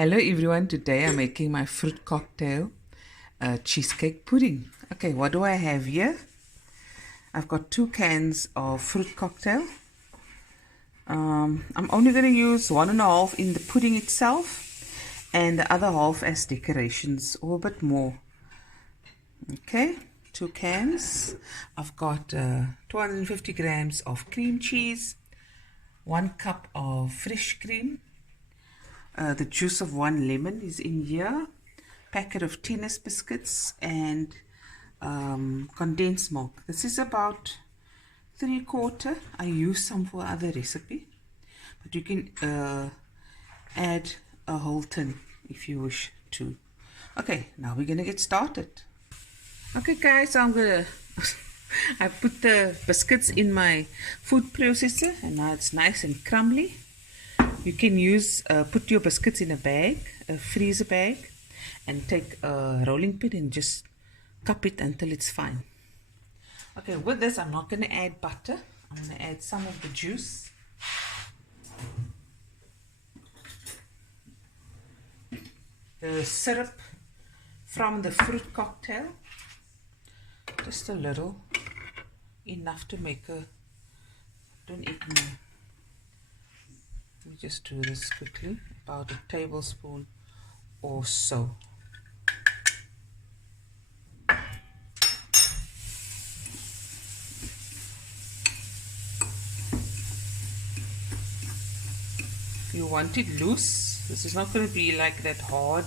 Hello everyone, today I'm making my fruit cocktail cheesecake pudding. Okay, what do I have here? I've got 2 cans of fruit cocktail. I'm only going to use 1.5 in the pudding itself and the other half as decorations or a bit more. Okay, 2 cans. I've got 250 grams of cream cheese, 1 cup of fresh cream. The juice of 1 lemon is in here, packet of tennis biscuits, and condensed milk. This is about 3/4. I use some for other recipe, but you can add a whole tin if you wish to. Okay, now we're gonna get started. Okay guys, I put the biscuits in my food processor and now it's nice and crumbly. You can put your biscuits in a bag, a freezer bag, and take a rolling pin and just cup it until it's fine. Okay, with this I'm not going to add butter. I'm going to add some of the juice. The syrup from the fruit cocktail. Just a little. Enough to make a... Don't eat more. Let me just do this quickly, about a tablespoon or so. If you want it loose, this is not going to be like that hard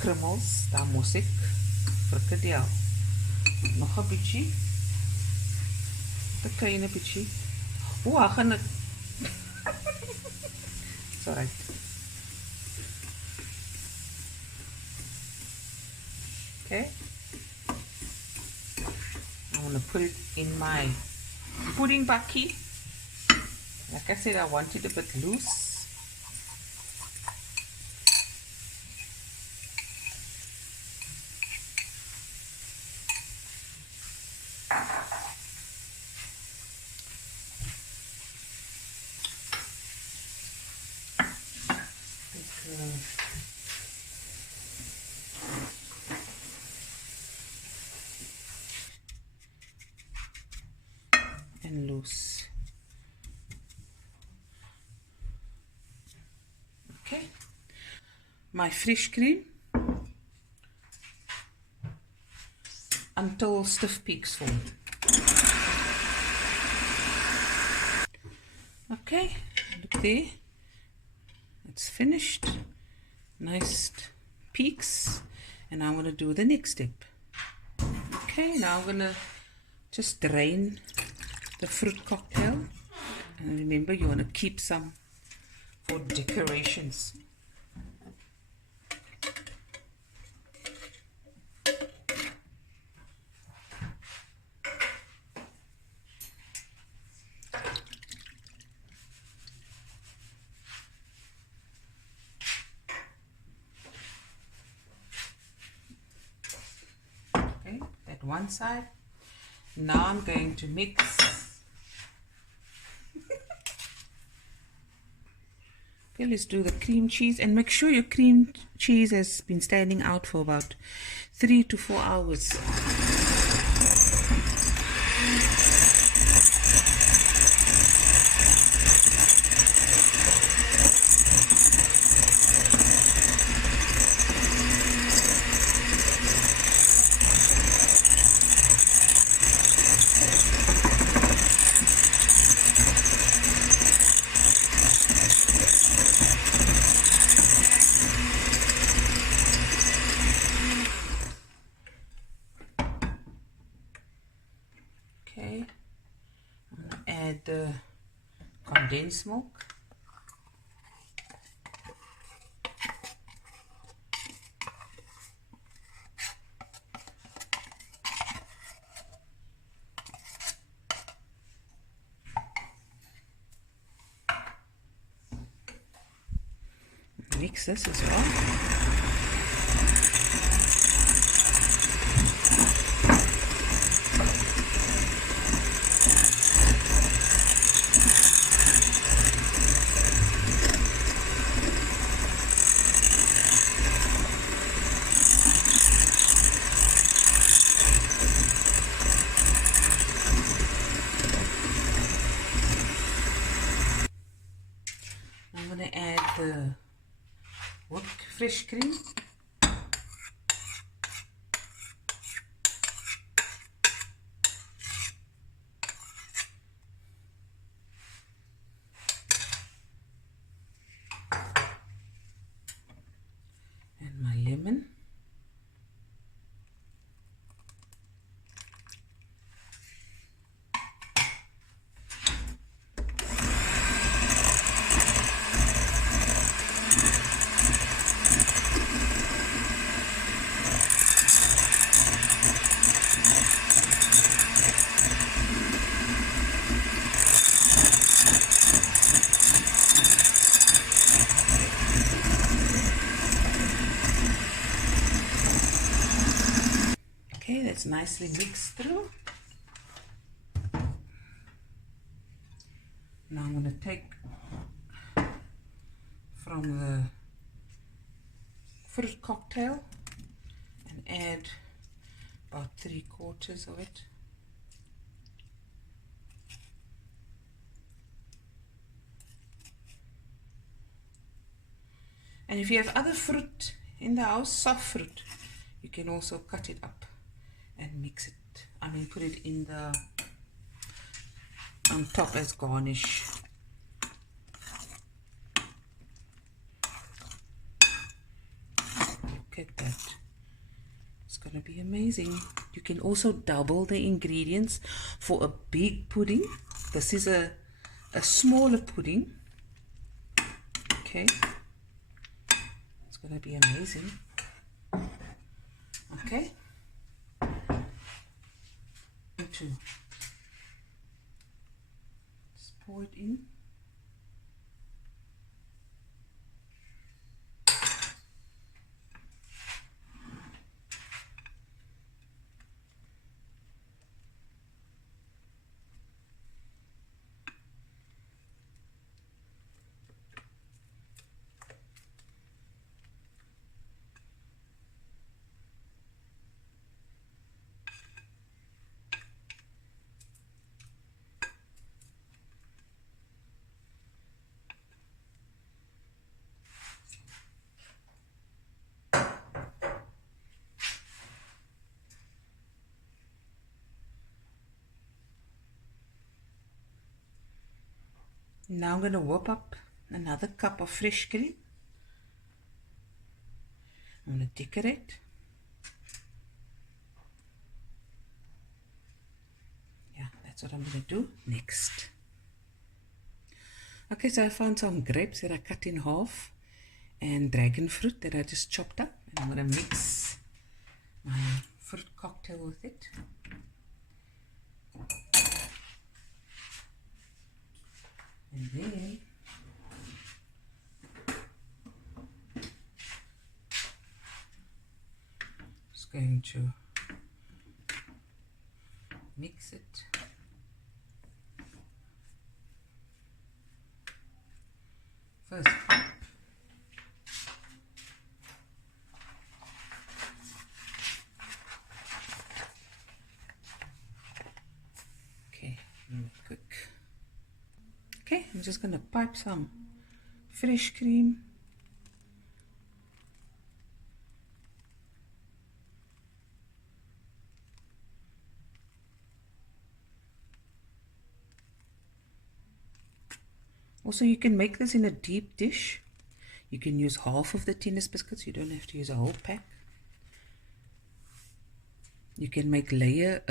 crumbs, daar mos ek frikadel. Nog 'n bietjie. 'n kleine bietjie. O, ek gaan dit it's alright. Okay. I'm going to put it in my pudding bucket. Like I said, I want it a bit loose. And loose. Okay, my fresh cream until stiff peaks form. Okay, look there, it's finished. Nice peaks, and I'm going to do the next step. Okay, now I'm going to just drain the fruit cocktail, and remember you want to keep some for decorations. Okay, that one side. Now I'm going to mix. Okay, let's do the cream cheese, and make sure your cream cheese has been standing out for about 3 to 4 hours. Okay, I'm going to add the condensed milk. Mix this as well. the fresh cream. And my lemon. Okay, that's nicely mixed through. Now I'm going to take from the fruit cocktail and add about 3/4 of it. And if you have other fruit in the house, soft fruit, you can also cut it up and mix it. Put it in the on top as garnish. Look at that. It's going to be amazing. You can also double the ingredients for a big pudding. This is a smaller pudding. Okay. It's going to be amazing. Okay. Just pour it in. Now I'm going to whip up another cup of fresh cream. I'm going to decorate. Yeah, that's what I'm going to do next. Okay, so I found some grapes that I cut in half and dragon fruit that I just chopped up. And I'm going to mix my fruit cocktail with it. And then just going to mix it. First up, okay, quick. Okay, I'm just going to pipe some fresh cream. Also, you can make this in a deep dish. You can use half of the tennis biscuits. You don't have to use a whole pack. You can make a layer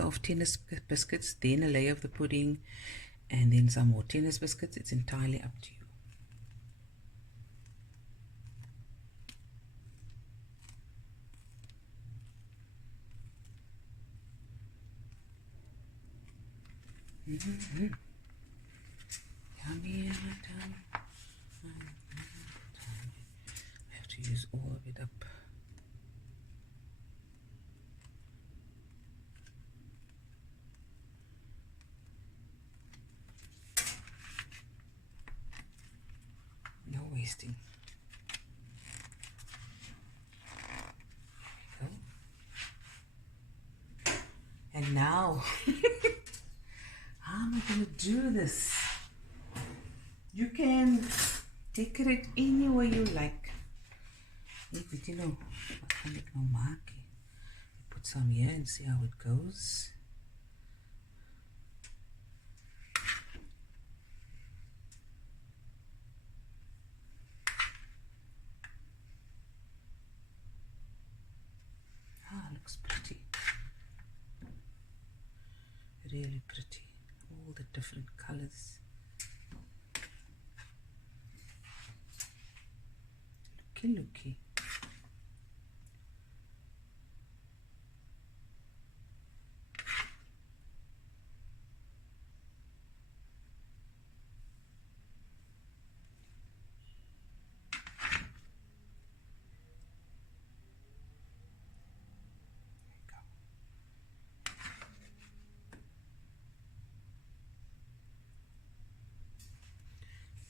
of tennis biscuits, then a layer of the pudding, and then some more tennis biscuits. It's entirely up to you. Yummy in my tummy. I have to use all of it up. No wasting. There we go. And now, how am I going to do this? You can Decorate any way you like. But you know, I can't make no mark. Put some here and see how it goes. Ah, looks pretty. Really pretty. All the different colors. Looky, looky.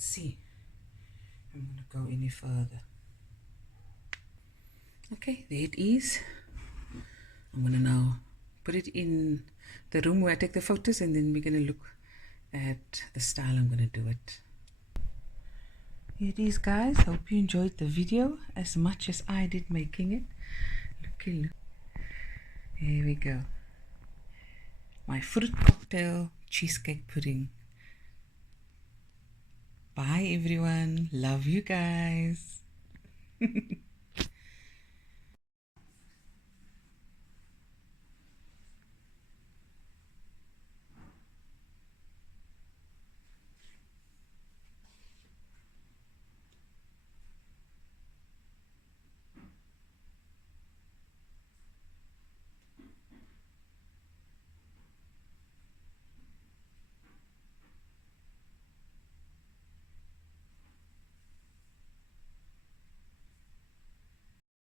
See, I'm going to go any further. Okay, there it is. I'm going to now put it in the room where I take the photos, and then we're going to look at the style I'm going to do it. Here it is, guys. Hope you enjoyed the video as much as I did making it. Looky, look. Here we go. My fruit cocktail cheesecake pudding. Bye everyone. Love you guys.